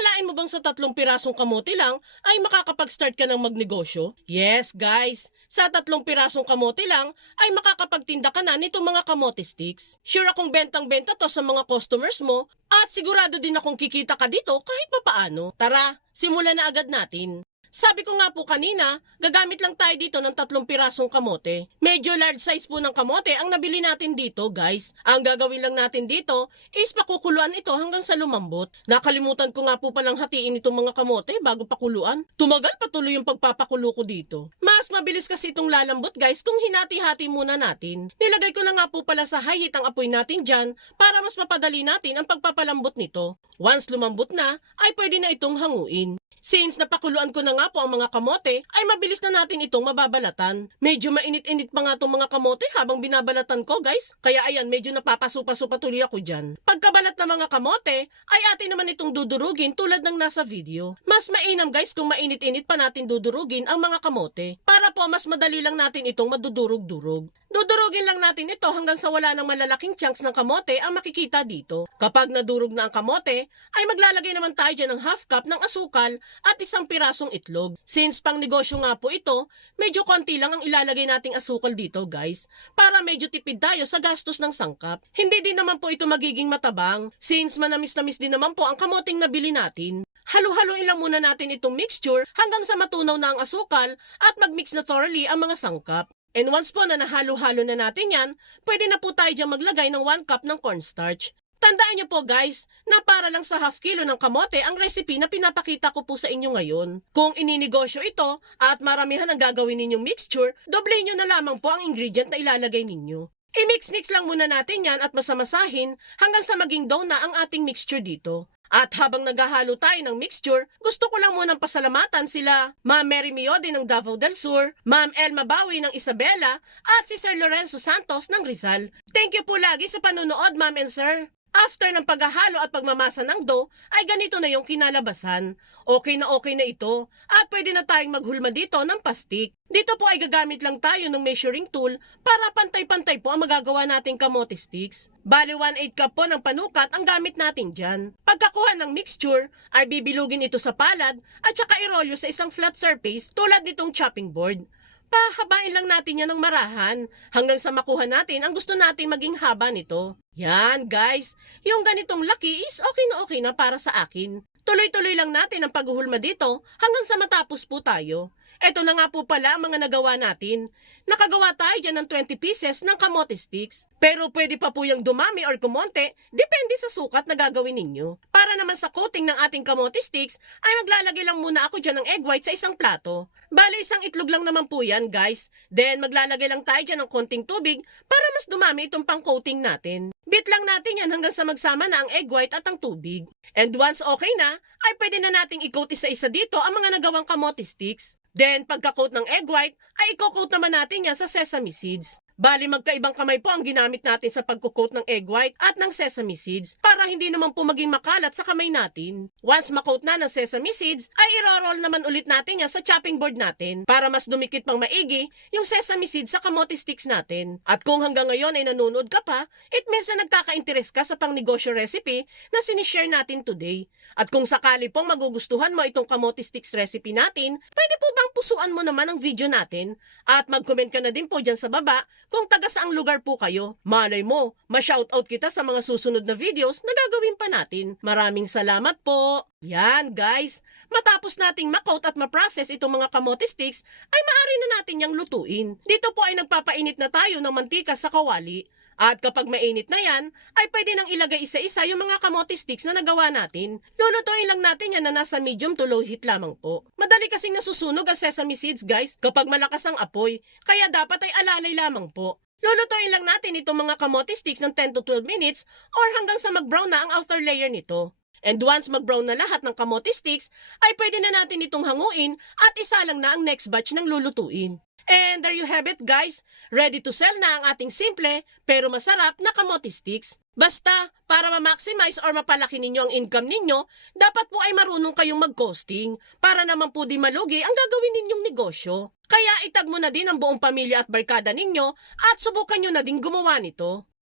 Akalain mo bang sa 3 pirasong kamote lang ay makakapag-start ka ng magnegosyo? Yes, guys. Sa 3 pirasong kamote lang ay makakapagtinda ka na nitong mga kamote sticks. Sure akong bentang-benta to sa mga customers mo at sigurado din akong kikita ka dito kahit papaano. Tara, simulan na agad natin. Sabi ko nga po kanina, gagamit lang tayo dito ng 3 pirasong kamote. Medyo large size po ng kamote ang nabili natin dito, guys. Ang gagawin lang natin dito is pakukuluan ito hanggang sa lumambot. Nakalimutan ko nga po palang hatiin itong mga kamote bago pakuluan. Tumagal patuloy yung pagpapakulo ko dito. Mas mabilis kasi itong lalambot, guys, kung hinati-hati muna natin. Nilagay ko na nga po pala sa high heat ang apoy natin dyan para mas mapadali natin ang pagpapalambot nito. Once lumambot na, ay pwede na itong hanguin. Since napakuluan ko na nga po ang mga kamote, ay mabilis na natin itong mababalatan. Medyo mainit-init pa nga itong mga kamote habang binabalatan ko, guys. Kaya ayan, medyo napapasupa-supa tuloy ako dyan. Pagkabalat ng mga kamote, ay atin naman itong dudurugin tulad ng nasa video. Mas mainam, guys, kung mainit-init pa natin dudurugin ang mga kamote. Para po mas madali lang natin itong madudurog-durog. Dudurugin lang natin ito hanggang sa wala ng malalaking chunks ng kamote ang makikita dito. Kapag nadurog na ang kamote, ay maglalagay naman tayo dyan ng half cup ng asukal at 1 pirasong itlog. Since pang negosyo nga po ito, medyo konti lang ang ilalagay nating asukal dito, guys, para medyo tipid tayo sa gastos ng sangkap. Hindi din naman po ito magiging matabang since manamis-namis din naman po ang kamoting nabili natin. Halo-haloin lang muna natin itong mixture hanggang sa matunaw na ang asukal at mag-mix na thoroughly ang mga sangkap. And once po na nahalo-halo na natin yan, pwede na po tayo dyan maglagay ng 1 cup ng cornstarch. Tandaan niyo po, guys, na para lang sa half kilo ng kamote ang recipe na pinapakita ko po sa inyo ngayon. Kung ininegosyo ito at maramihan ang gagawin ninyong mixture, doblehin nyo na lamang po ang ingredient na ilalagay ninyo. I-mix-mix lang muna natin yan at masamasahin hanggang sa maging dough na ang ating mixture dito. At habang naghahalo tayo ng mixture, gusto ko lang munang pasalamatan sila Ma'am Mary Miode ng Davao del Sur, Ma'am Elma Bawi ng Isabela, at si Sir Lorenzo Santos ng Rizal. Thank you po lagi sa panonood, Ma'am and Sir. After ng paghahalo at pagmamasa ng dough, ay ganito na yung kinalabasan. Okay na ito at pwede na tayong maghulma dito ng pastik. Dito po ay gagamit lang tayo ng measuring tool para pantay-pantay po ang magagawa nating kamote sticks. Bali 1/8 cup po ng panukat ang gamit natin dyan. Pagkakuha ng mixture, ay bibilugin ito sa palad at saka irolyo sa isang flat surface tulad nitong chopping board. Pahabain lang natin yan ng marahan hanggang sa makuha natin ang gusto nating maging haba nito. Yan, guys, yung ganitong laki is okay na para sa akin. Tuloy-tuloy lang natin ang paghuhulma dito hanggang sa matapos po tayo. Eto na nga po pala ang mga nagawa natin. Nakagawa tayo dyan ng 20 pieces ng kamote sticks. Pero pwede pa po yung dumami or kumonte, depende sa sukat na gagawin ninyo. Para naman sa coating ng ating kamote sticks, ay maglalagay lang muna ako dyan ng egg white sa isang plato. Bale, 1 itlog lang naman po yan, guys. Then maglalagay lang tayo dyan ng konting tubig para mas dumami itong pang-coating natin. Bit lang natin yan hanggang sa magsama na ang egg white at ang tubig. And once okay na, ay pwede na nating i-coat isa-isa dito ang mga nagawang kamote sticks. Then, pagka-coat ng egg white, ay i-coat naman natin yan sa sesame seeds. Bali, magkaibang kamay po ang ginamit natin sa pagko-coat ng egg white at ng sesame seeds para hindi naman po maging makalat sa kamay natin. Once ma-coat na ng sesame seeds, ay i-roll naman ulit natin yan sa chopping board natin para mas dumikit pang maigi yung sesame seeds sa kamote sticks natin. At kung hanggang ngayon ay nanonood ka pa, it means na nagkaka-interest ka sa pang-negosyo recipe na sinishare natin today. At kung sakali pong magugustuhan mo itong kamote sticks recipe natin, pwede po bang pusuan mo naman ang video natin? At mag-comment ka na din po dyan sa baba kung taga saang lugar po kayo. Malay mo, ma-shoutout kita sa mga susunod na videos na gagawin pa natin. Maraming salamat po! Yan, guys! Matapos nating ma-coat at ma-process itong mga kamote sticks, ay maaari na natin yang lutuin. Dito po ay nagpapainit na tayo ng mantika sa kawali. At kapag mainit na yan, ay pwede nang ilagay isa-isa yung mga kamote sticks na nagawa natin. Lulutuin lang natin yan na nasa medium to low heat lamang po. Madali kasing nasusunog ang sesame seeds, guys, kapag malakas ang apoy. Kaya dapat ay alalay lamang po. Lulutuin lang natin itong mga kamote sticks ng 10 to 12 minutes or hanggang sa mag-brown na ang outer layer nito. And once mag-brown na lahat ng kamote sticks, ay pwede na natin itong hanguin at isa lang na ang next batch ng lulutuin. And there you have it, guys. Ready to sell na ang ating simple pero masarap na kamote sticks. Basta, para ma-maximize or mapalaki ninyo ang income ninyo, dapat po ay marunong kayong mag-costing para naman po di malugi ang gagawin ninyong negosyo. Kaya itag mo na din ang buong pamilya at barkada ninyo at subukan nyo na din gumawa nito.